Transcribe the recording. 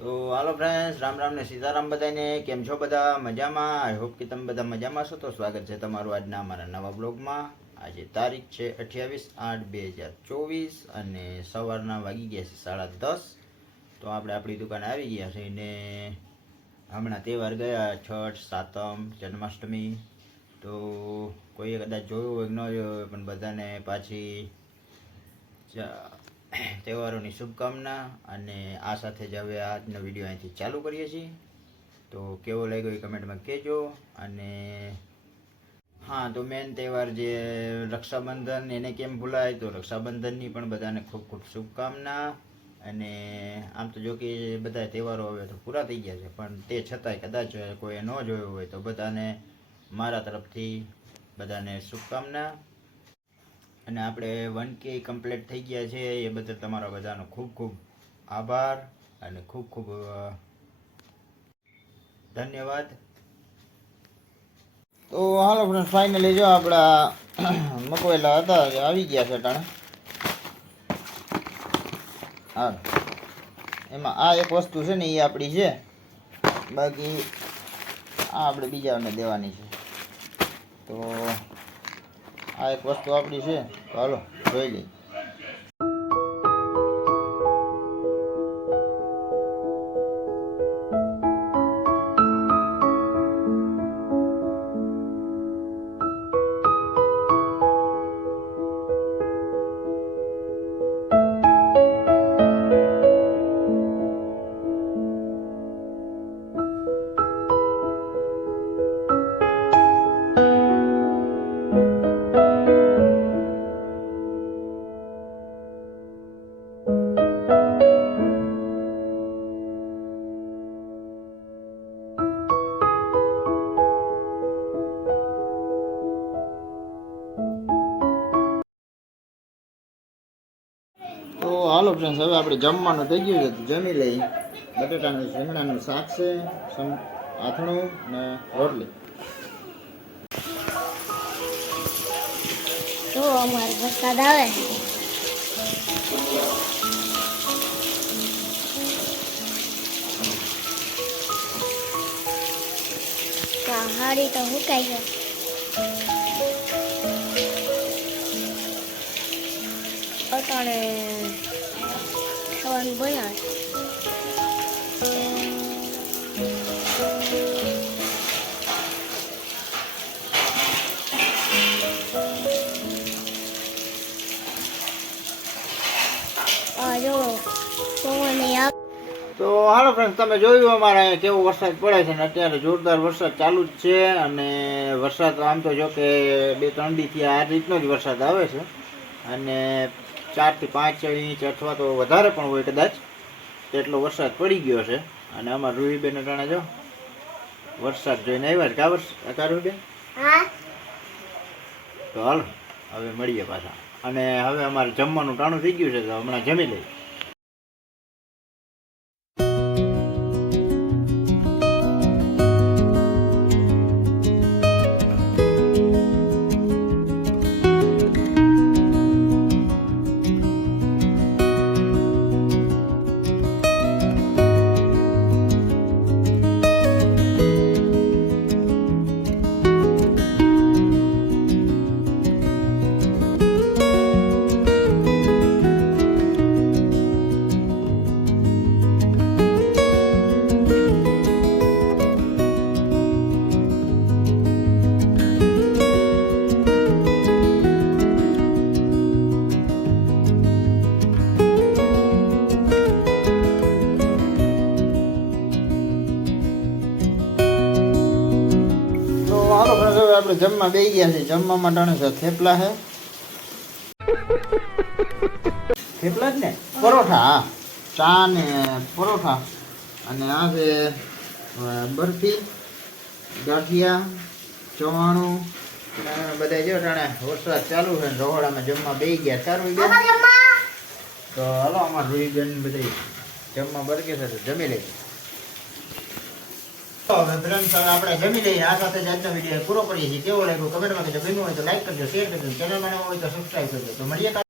તો હાલો ફ્રેન્ડ્સ, રામ રામ ને સીતારામ બધાને. કેમ છો બધા? મજામાં? આઈ હોપ કે તમે બધા મજામાં છો. તો સ્વાગત છે તમારું આજના અમારા નવા બ્લોગમાં. આજે તારીખ છે 28/8/2024 અને સવારના વાગી ગયા છે 10:30. તો આપણે આપણી દુકાને આવી ગયા છે ને હમણાં તહેવાર ગયા, છઠ, સાતમ, જન્માષ્ટમી. તો કોઈએ કદાચ જોયું હોય કે ન જોયું હોય, પણ બધાને પાછી તહેવારોની શુભકામના. અને આ સાથે જ હવે આજનો વિડીયો અહીંથી ચાલુ કરીએ છીએ. તો કેવો લાગ્યો એ કમેન્ટમાં કહેજો. અને હા, તો મેન તહેવાર જે રક્ષાબંધન, એને કેમ ભૂલાય? તો રક્ષાબંધનની પણ બધાને ખૂબ ખૂબ શુભકામના. અને આમ તો જો કે બધા તહેવારો હવે તો પૂરા થઈ ગયા છે, પણ તે છતાંય કદાચ કોઈએ ન જોયું હોય તો બધાને મારા તરફથી બધાને શુભકામના. અને આપણે 1K કમ્પ્લીટ થઈ ગયા છે, એ બદલ તમારા બધાનો ખૂબ ખૂબ આભાર અને ખૂબ ખૂબ ધન્યવાદ. તો હાલો ફ્રેન્ડ, ફાઇનલી જો આપણા મકવેલા હતા એ આવી ગયા છે ટાણે. હા, એમાં આ એક વસ્તુ છે ને એ આપણી છે, બાકી આ આપણે બીજાને દેવાની છે. તો આ એક વસ્તુ આપણી છે, તો હાલો જોઈ લઈએ. તો હાલો ફ્રેન્ડ્સ, હવે આપણે જમવાનું થઈ ગયું છે, તો જમી લઈ. બટાટાનું રીંગણાનું શાક છે, આથણું ને રોટલી. તો અમારે વરસાદ આવે હાડી તો હુકાઈ ગઈ. અટાણે ખાવાનું બનાવે. જો તો હાલો ફ્રેન્ડ્સ, તમે જોયું અમારે અહીંયા કેવો વરસાદ પડે છે, ને અત્યારે જોરદાર વરસાદ ચાલુ જ છે. અને વરસાદ આમ તો જો કે 2-3 દીથી આ રીતનો જ વરસાદ આવે છે, અને 4 થી 5 ઇંચ અથવા તો વધારે પણ હોય કદાચ, એટલો વરસાદ પડી ગયો છે. અને અમારા રૂહીબેન અટાણે જો વરસાદ જોઈને આવ્યા છે. કા રૂહીબેન? તો હાલો હવે મળીએ પાછા. અને હવે અમારે જમવાનું ટાણું થઈ ગયું છે, તો હમણાં જમી લઈએ. આપણે જમવા બેસી ગયા છે. જમવામાં ટાણે છે થેપલા છે, થેપલા જ ને પરોઠા. હા, ચા ને પરોઠા. અને આ છે બરફી, ગાંઠિયા, ચવાણું. બધા જો ટાણે વરસાદ ચાલુ છે, રહોડામાં જમવા બેસી ગયા. સારું બેન, તો હાલો અમાર રૂહીબેન બધી જમવા બરકે છે, તો જમી લઈએ. હવે ફ્રેન્ડ્સ, આપણે જમી લઈએ. આ સાથે જ આજનો વિડીયો પૂરો કરીએ છીએ. કેવો લાગ્યો કમેન્ટમાં કહેજો. ગમ્યું હોય તો લાઈક કરજો, શેર કરજો, ચેનલમાં નવા હોય તો સબસ્ક્રાઈબ કરજો. તો મળીએ.